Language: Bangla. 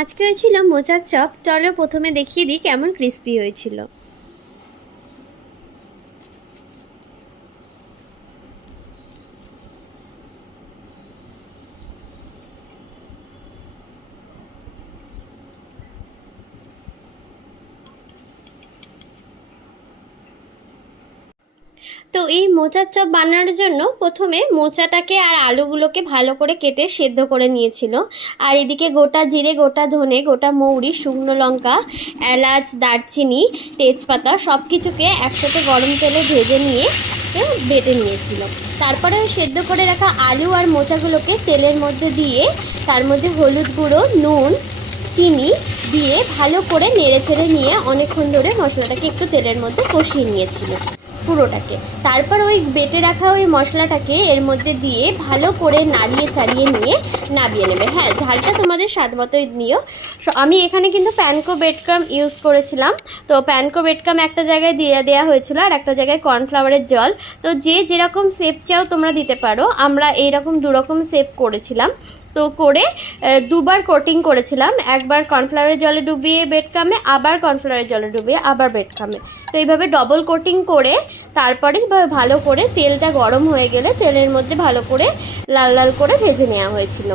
আজকে হয়েছিল মোচার চপ। চলো প্রথমে দেখিয়ে দিই কেমন ক্রিস্পি হয়েছিল। তো এই মোচার চপ বানানোর জন্য প্রথমে মোচাটাকে আর আলুগুলোকে ভালো করে কেটে সেদ্ধ করে নিয়েছিল। আর এদিকে গোটা জিরে, গোটা ধনে, গোটা মৌরি, শুকনো লঙ্কা, এলাচ, দারচিনি, তেজপাতা সব কিছুকে একসাথে গরম তেলে ভেজে নিয়ে বেটে নিয়েছিল। তারপরে ওই সেদ্ধ করে রাখা আলু আর মোচাগুলোকে তেলের মধ্যে দিয়ে তার মধ্যে হলুদ গুঁড়ো, নুন, চিনি দিয়ে ভালো করে নেড়ে চেড়ে নিয়ে অনেকক্ষণ ধরে মশলাটাকে একটু তেলের মধ্যে কষিয়ে নিয়েছিল পুরোটাকে। তারপর ওই বেটে রাখা ওই মশলাটাকে এর মধ্যে দিয়ে ভালো করে নাড়িয়ে চাড়িয়ে নিয়ে নামিয়ে নেবে। হ্যাঁ, ঝালটা তোমাদের স্বাদ মতোই নিও। আমি এখানে কিন্তু প্যানকো ব্রেডক্রাম ইউজ করেছিলাম। তো প্যানকো ব্রেডক্রাম একটা জায়গায় দিয়ে দেওয়া হয়েছিল আর একটা জায়গায় কর্নফ্লাওয়ারের জল। তো যে যেরকম শেপ চাও তোমরা দিতে পারো। আমরা এইরকম দুরকম শেপ করেছিলাম। তো করে দুবার কোটিং করেছিলাম, একবার কর্নফ্লাওয়ারের জলে ডুবিয়ে ব্রেডক্রামে, আবার কর্নফ্লাওয়ারের জলে ডুবিয়ে আবার ব্রেডক্রামে। তো এইভাবে ডবল কোটিং করে তারপরে ভালো করে তেলটা গরম হয়ে গেলে তেলের মধ্যে ভালো করে লাল লাল করে ভেজে নেওয়া হয়েছিল।